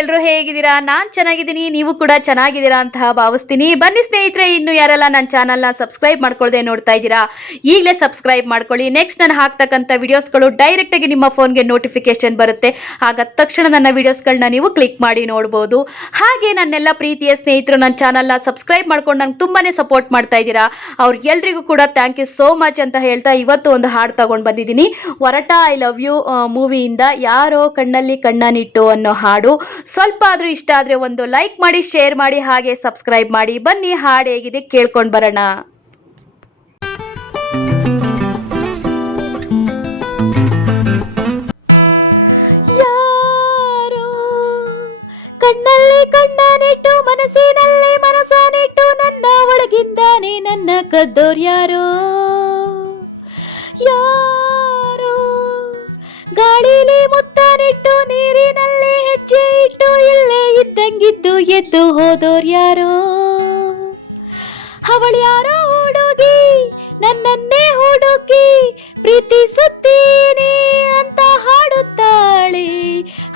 ಎಲ್ಲರೂ ಹೇಗಿದ್ದೀರಾ? ನಾನು ಚೆನ್ನಾಗಿದ್ದೀನಿ, ನೀವು ಕೂಡ ಚೆನ್ನಾಗಿದ್ದೀರಾ ಅಂತ ಭಾವಿಸ್ತೀನಿ. ಬನ್ನಿ ಸ್ನೇಹಿತರೆ, ಇನ್ನು ಯಾರೆಲ್ಲ ನನ್ನ ಚಾನಲ್ನ ಸಬ್ಸ್ಕ್ರೈಬ್ ಮಾಡ್ಕೊಳ್ಳದೆ ನೋಡ್ತಾ ಇದ್ದೀರಾ, ಈಗಲೇ ಸಬ್ಸ್ಕ್ರೈಬ್ ಮಾಡ್ಕೊಳ್ಳಿ. ನೆಕ್ಸ್ಟ್ ನಾನು ಹಾಕ್ತಕ್ಕಂಥ ವಿಡಿಯೋಸ್ಗಳು ಡೈರೆಕ್ಟಾಗಿ ನಿಮ್ಮ ಫೋನ್ಗೆ ನೋಟಿಫಿಕೇಶನ್ ಬರುತ್ತೆ. ಆಗ ತಕ್ಷಣ ನನ್ನ ವಿಡಿಯೋಸ್ಗಳನ್ನ ನೀವು ಕ್ಲಿಕ್ ಮಾಡಿ ನೋಡ್ಬೋದು. ಹಾಗೆ ನನ್ನೆಲ್ಲ ಪ್ರೀತಿಯ ಸ್ನೇಹಿತರು ನನ್ನ ಚಾನಲ್ನ ಸಬ್ಸ್ಕ್ರೈಬ್ ಮಾಡ್ಕೊಂಡು ನಂಗೆ ತುಂಬಾ ಸಪೋರ್ಟ್ ಮಾಡ್ತಾ ಇದ್ದೀರಾ. ಅವ್ರಿಗೆಲ್ರಿಗೂ ಕೂಡ ಥ್ಯಾಂಕ್ ಯು ಸೋ ಮಚ್ ಅಂತ ಹೇಳ್ತಾ ಇವತ್ತು ಒಂದು ಹಾಡು ತಗೊಂಡು ಬಂದಿದ್ದೀನಿ. ಒರಟ ಐ ಲವ್ ಯು ಮೂವಿಯಿಂದ ಯಾರೋ ಕಣ್ಣಲ್ಲಿ ಕಣ್ಣನಿಟ್ಟು ಅನ್ನೋ ಹಾಡು. ಸ್ವಲ್ಪ ಆದರೂ ಇಷ್ಟ ಆದರೆ ಒಂದು ಲೈಕ್ ಮಾಡಿ, ಶೇರ್ ಮಾಡಿ, ಹಾಗೆ ಸಬ್ಸ್ಕ್ರೈಬ್ ಮಾಡಿ. ಬನ್ನಿ ಹಾಡು ಹೇಗಿದೆ ಕೇಳ್ಕೊಂಡು ಬರೋಣ. ಯಾರೋ ಕಣ್ಣಲ್ಲಿ ಕಣ್ಣನಿಟ್ಟು ಮನಸ್ಸಿನಲ್ಲಿ ಮನಸ್ಸನಿಟ್ಟು ನನ್ನ ಒಳಗಿಂದಾನೆ ನನ್ನ ಕದ್ದೋರ್ಯಾರೋ. ಯಾರೋ ಗಾಳಿಲಿ ಮುತ್ತನಿಟ್ಟು ನೀರಿನಲ್ಲಿ ಹೆಜ್ಜೆ ಇಟ್ಟು ಇಲ್ಲೇ ಇದ್ದಂಗಿದ್ದು ಎದ್ದು ಹೋದೋರ್ಯಾರೋ. ಅವಳ್ಯಾರೋ ಹುಡುಗಿ ನನ್ನನ್ನೇ ಹುಡುಕಿ ಪ್ರೀತಿಸುತ್ತೀನಿ ಅಂತ ಹಾಡುತ್ತಾಳೆ.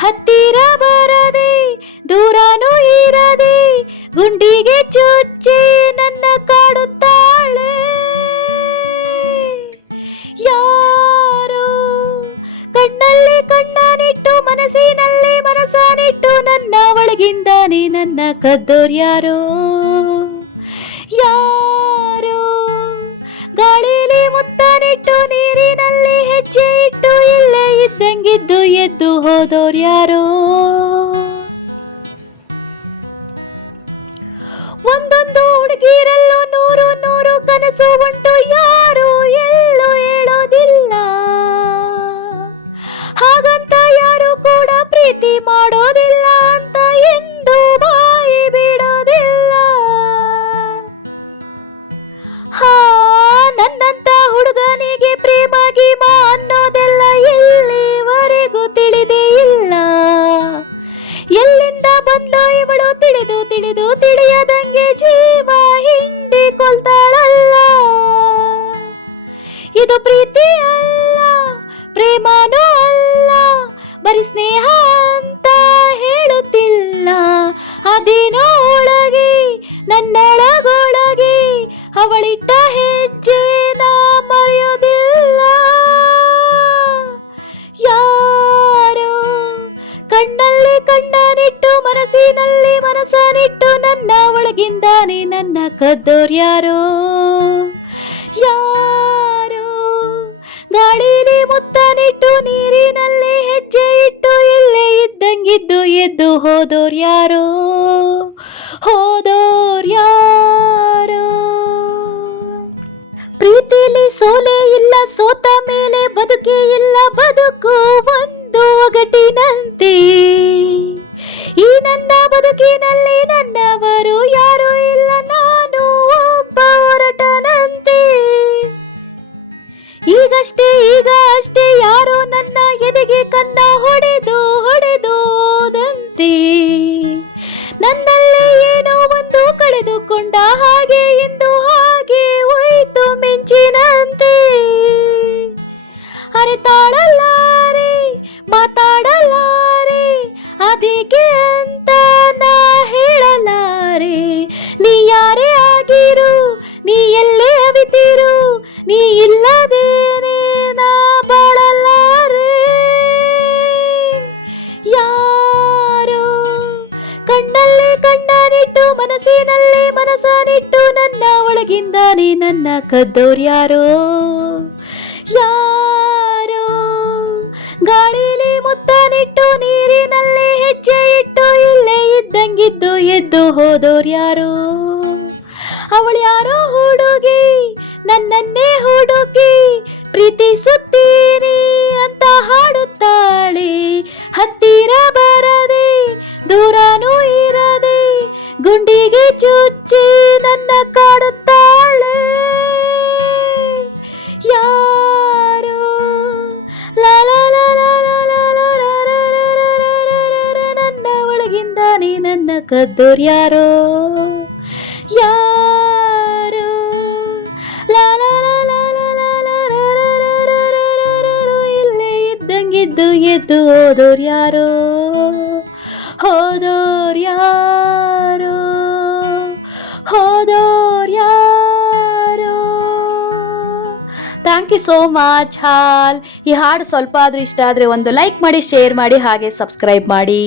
ಹತ್ತಿರ ಬರದೆ ದೂರನೂ ಇರದೆ ಗುಂಡಿಗೆ ಚುಚ್ಚಿ ನನ್ನ ಕಾಡುತ್ತಾಳೆ. ಯಾರೋ ಕಣ್ಣಲ್ಲಿ ಕಣ್ಣನಿಟ್ಟು ಮನಸ್ಸಿನಲ್ಲಿ ಮನಸ್ಸನಿಟ್ಟು ನನ್ನ ಒಳಗಿಂದಾನೆ ನನ್ನ ಕದ್ದೋರ್ಯಾರೋ. ಯಾರೋ ಗಾಳಿಲಿ ಮುತ್ತನಿಟ್ಟು ನೀರಿನಲ್ಲಿ ಹೆಜ್ಜೆ ಇಟ್ಟು ಇಲ್ಲೇ ಇದ್ದಂಗಿದ್ದು ಎದ್ದು ಹೋದೋರ್ಯಾರೋ. ಒಂದೊಂದು ಹುಡುಗಿರಲ್ಲೂ ನೂರು ನೂರು ಕನಸು ಉಂಟು, ಯಾರು ಎಲ್ಲೂ ಹೇಳೋದಿಲ್ಲ. ಹಾಗಂತ ಯಾರು ಕೂಡ ಪ್ರೀತಿ ಮಾಡೋದಿಲ್ಲ ಅಂತ ಎಂದು ಬಾಯಿ ಬಿಡೋದಿಲ್ಲ. ನನ್ನಂತ ಹುಡುಗನಿಗೆ ಪ್ರೇಮ ಗೀಮ ಅನ್ನೋದೆಲ್ಲ ಎಲ್ಲಿವರೆಗೂ ತಿಳಿದೇ ಇಲ್ಲ. ಎಲ್ಲಿಂದ ಬಂದೋ ಇವಳು ತಿಳಿದು ತಿಳಿದು ತಿಳಿಯದಂಗೆ ಜೀವ ಹಿಂಡಿ ಕೊಲ್ತಾಳಲ್ಲ. ಇದು ಪ್ರೀತಿ ಅಲ್ಲ, ಪ್ರೇಮನೂ ಅಲ್ಲ, ಬರೀ ಸ್ನೇಹ ಅಂತ ಹೇಳುತ್ತಿಲ್ಲ. ಅದೇನೋ ಒಳಗೆ ನನ್ನೊಳಗೊಳಗೆ ಅವಳಿಟ್ಟ ಹೆಜ್ಜೆ ನಾ ಮರೆಯೋದಿಲ್ಲ. ಯಾರೋ ಕಣ್ಣಲ್ಲಿ ಕಣ್ಣನಿಟ್ಟು ಮನಸ್ಸಿನಲ್ಲಿ ಮನಸ್ಸನಿಟ್ಟು ನನ್ನ ಒಳಗಿಂದಾನೆ ನನ್ನ ಕದ್ದೋರ್ಯಾರೋ. ಯಾರೋ ಗಾಳಿಲಿ ಮುತ್ತನಿಟ್ಟು ನೀರಿನಲ್ಲಿ ಹೆಜ್ಜೆ ಇಟ್ಟು ಇಲ್ಲೇ ಇದ್ದಂಗಿದ್ದು ಎದ್ದು ಹೋದೋರ್ಯಾರೋ. ಹೋದೋರ್ಯಾರೋ ಪ್ರೀತಿಲಿ ಸೋಲೆ ಇಲ್ಲ, ಸೋತ ಮೇಲೆ ಬದುಕೇ ಇಲ್ಲ, ಬದುಕು ಒಂದು ಒಗಟಿನಂತೆ. ಈ ನನ್ನ ಬದುಕಿನಲ್ಲಿ ನನ್ನವರು ಯಾರೂ ಇಲ್ಲ, ನಾನು ಒಬ್ಬ ಹೊರಟನಂತೆ. ಈಗ ಅಷ್ಟೇ ಯಾರೋ ನನ್ನ ಎದೆಗೆ ಕನ್ನ ಹೊಡೆದು ಹೊಡೆದೋದಂತೆ. ನನ್ನಲ್ಲಿ ಏನೋ ಒಂದು ಕಳೆದುಕೊಂಡ ಹಾಗೆ ಎಂದು ಹಾಗೆ ಹೋಯ್ತು ಮಿಂಚಿನಂತೆ. ಅರೆತಾಳಲಾರೆ ಮಾತಾಡಲಾರೆ ಅದಕ್ಕೆ ಅಂತ ನಾ ಹೇಳಲಾರೆ. ನೀ ಯಾರೇ ಆಗಿರು, ನೀ ಎಲ್ಲೇ ಅವಿತಿರು, ನೀ ಇಲ್ಲದೇನೆ ನಾ ಬಾಳಲಾರೆ. ಯಾರೋ ಕಣ್ಣಲ್ಲಿ ಕಣ್ಣನಿಟ್ಟು ಮನಸ್ಸಿನಲ್ಲಿ ಮನಸ್ಸನಿಟ್ಟು ನನ್ನ ಒಳಗಿಂದಾನೆ ನನ್ನ ಕದ್ದೋರ್ಯಾರೋ. ಯಾರೋ ಗಾಳಿಲಿ ಮುತ್ತನಿಟ್ಟು ನೀರಿನಲ್ಲಿ ಹೆಜ್ಜೆ ಇಟ್ಟು ಇಲ್ಲೇ ಇದ್ದಂಗಿದ್ದು ಎದ್ದು ಹೋದೋರ್ಯಾರೋ. ಅವಳ್ಯಾರೋ ಹುಡುಗಿ ನನ್ನನ್ನೇ ಹುಡುಕಿ ಪ್ರೀತಿಸುತ್ತೀನಿ ಅಂತ ಹಾಡುತ್ತಾಳೆ. ಹತ್ತಿರ ಬರದೆ ದೂರನೂ ಇರದೆ ಗುಂಡಿಗೆ ಚುಚ್ಚಿ ನನ್ನ ಕಾಡುತ್ತಾಳೆ. ಯಾರೋ ನನ್ನ ಒಳಗಿಂದಾನೆ ನನ್ನ ಕದ್ದೋರ್ಯಾರೋ. ಯಾರೋ ಇಲ್ಲೇ ಇದ್ದಂಗಿದ್ದು ಎದ್ದು ಹೋದೋರ್ಯಾರೋ. ಹೋದೋರ್ಯಾರೋ ಹೋದೋರ್ಯಾರೋ. ಥ್ಯಾಂಕ್ ಯು ಸೋ ಮಚ್ ಹಾಲ್. ಈ ಹಾಡು ಸ್ವಲ್ಪ ಆದರೂ ಇಷ್ಟ ಆದರೆ ಒಂದು ಲೈಕ್ ಮಾಡಿ, ಶೇರ್ ಮಾಡಿ, ಹಾಗೆ ಸಬ್ಸ್ಕ್ರೈಬ್ ಮಾಡಿ.